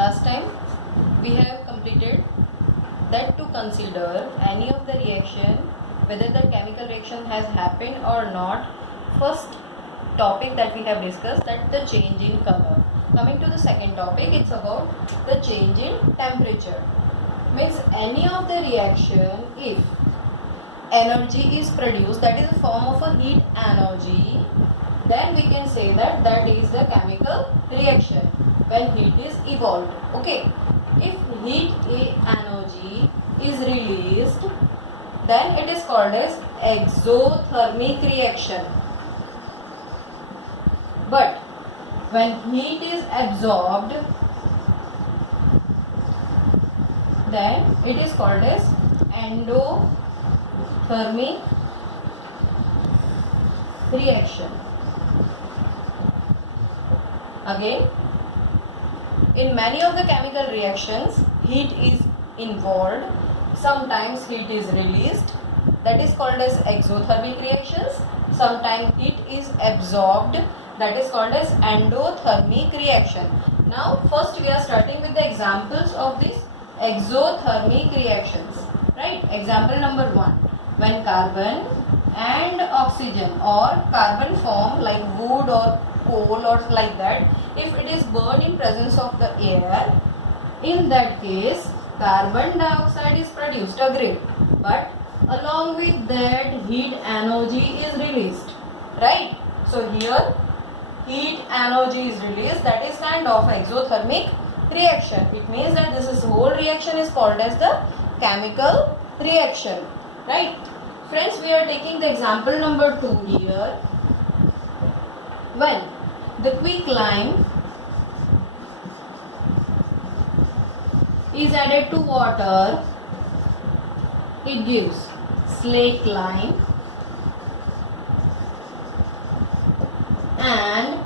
Last time we have completed that to consider any of the reaction, whether the chemical reaction has happened or not. First topic that we have discussed, that the change in color. Coming to the second topic, it's about the change in temperature. Means any of the reaction, if energy is produced, that is a form of a heat energy, then we can say that that is the chemical reaction when heat is evolved. Okay, if heat energy is released, then it is called as exothermic reaction. But when heat is absorbed, then it is called as endothermic reaction. Again, in many of the chemical reactions, heat is involved. Sometimes heat is released, that is called as exothermic reactions. Sometimes heat is absorbed, that is called as endothermic reaction. Now first we are starting with the examples of these exothermic reactions, right? Example number 1, when carbon and oxygen or carbon form like wood or coal or like that, if it is burned in presence of the air, in that case carbon dioxide is produced, agreed, but along with that heat energy is released, right? So here heat energy is released, that is kind of exothermic reaction. It means that this whole reaction is called as the chemical reaction, right? Friends, we are taking the example number 2 here. When the quicklime is added to water, it gives slaked-lime and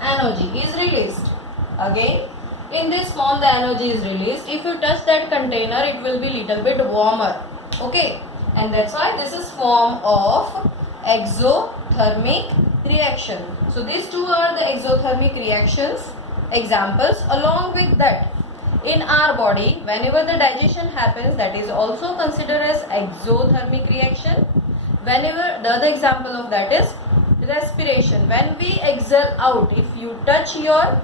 energy is released. Again, in this form the energy is released. If you touch that container, it will be little bit warmer. Okay, and that's why this is form of exothermic reaction. So these two are the exothermic reactions examples. Along with that, in our body, whenever the digestion happens, that is also considered as exothermic reaction. Whenever, the other example of that is respiration. When we exhale out, if you touch your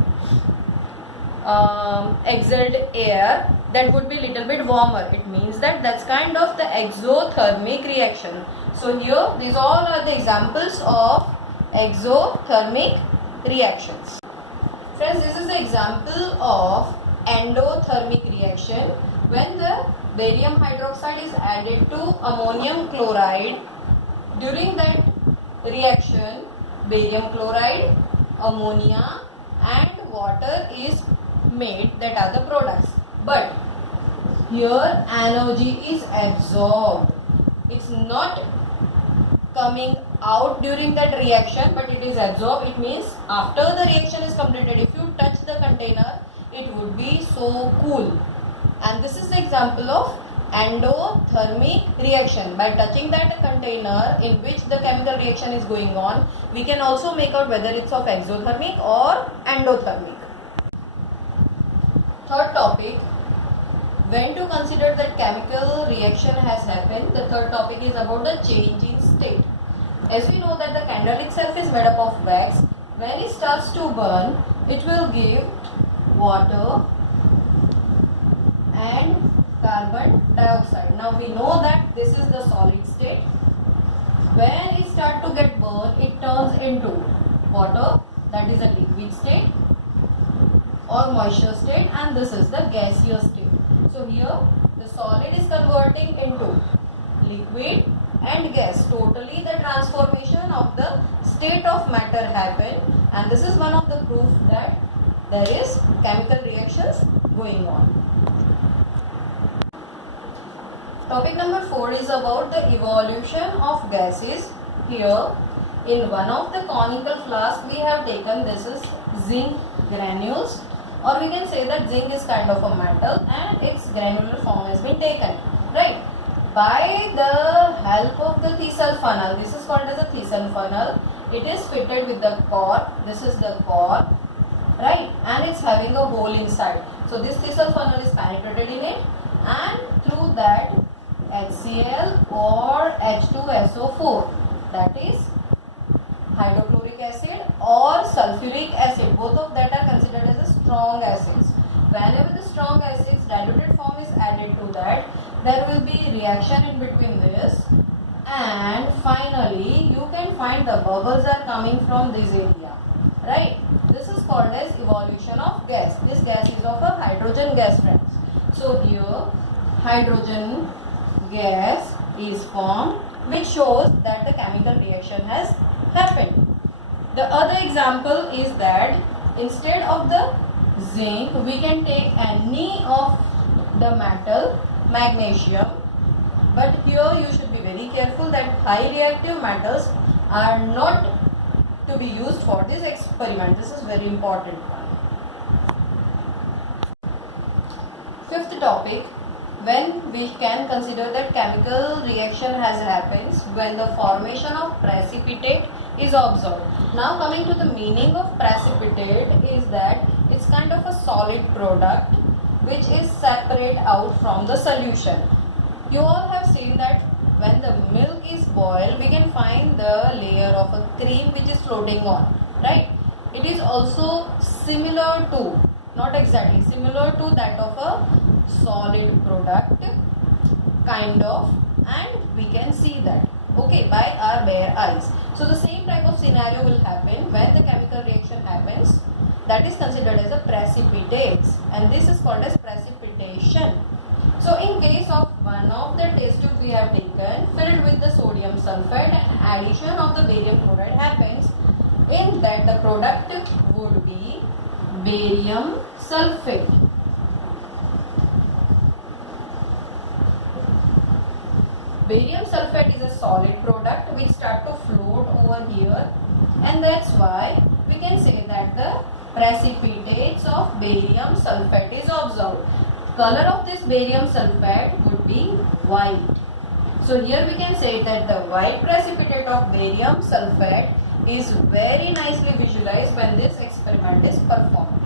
exhaled air, that would be little bit warmer. It means that that's kind of the exothermic reaction. So here these all are the examples of exothermic reactions. Friends, this is the example of endothermic reaction. When the barium hydroxide is added to ammonium chloride, during that reaction barium chloride, ammonia and water is made, that are the products. But here energy is absorbed. It's not coming out during that reaction, but it is absorbed. It means after the reaction is completed, if you touch the container, it would be so cool. And this is the example of endothermic reaction. By touching that container in which the chemical reaction is going on, we can also make out whether it's of exothermic or endothermic. Third topic, when to consider that chemical reaction has happened. The third topic is about the change in state. As we know that the candle itself is made up of wax. When it starts to burn, it will give water and carbon dioxide. Now we know that this is the solid state. When it starts to get burned, it turns into water, that is a liquid state or moisture state, and this is the gaseous state. So here the solid is converting into liquid and gas. Totally the transformation of the state of matter happened, and this is one of the proof that there is chemical reactions going on. Topic number 4 is about the evolution of gases. Here in one of the conical flask we have taken, this is zinc granules, or we can say that zinc is kind of a metal and its granular form has been taken, right? By the help of the Thiessen funnel, this is called as a Thiessen funnel, it is fitted with the core. This is the core, right? And it's having a hole inside. So this Thistle funnel is penetrated in it, and through that HCl or H2SO4, that is hydrochloric acid or sulfuric acid, both of that are considered as a strong acids. Whenever the strong acids diluted form is added to that, there will be reaction in between this, and finally you can find the bubbles are coming from this area, right? This is called as evolution of gas. This gas is of a hydrogen gas, friends. So here hydrogen gas is formed, which shows that the chemical reaction has happened. The other example is that instead of the zinc, we can take any of the metal, magnesium, but here you should be very careful that high reactive metals are not to be used for this experiment. This is very important one. Fifth topic, when we can consider that chemical reaction has happens when the formation of precipitate is observed. Now coming to the meaning of precipitate is that it's kind of a solid product which is separate out from the solution. You all have seen that when the milk is boiled, we can find the layer of a cream which is floating on, right? It is also similar to, not exactly, similar to that of a solid product kind of, and we can see that, okay, by our bare eyes. So the same type of scenario will happen when the chemical reaction happens, that is considered as a precipitates, and this is called as precipitation. So in case of one of the test tube we have taken filled with the sodium sulfate and addition of the barium chloride happens, in that the product would be barium sulfate. Barium sulfate is a solid product which start to float over here, and that's why we can say that the precipitates of barium sulfate is observed. Color of this barium sulfate would be white. So here we can say that the white precipitate of barium sulfate is very nicely visualized when this experiment is performed.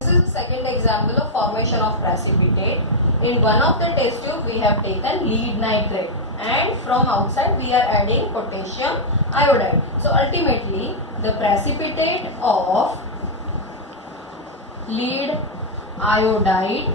This is the second example of formation of precipitate. In one of the test tube we have taken lead nitrate, and from outside we are adding potassium iodide. So ultimately the precipitate of lead iodide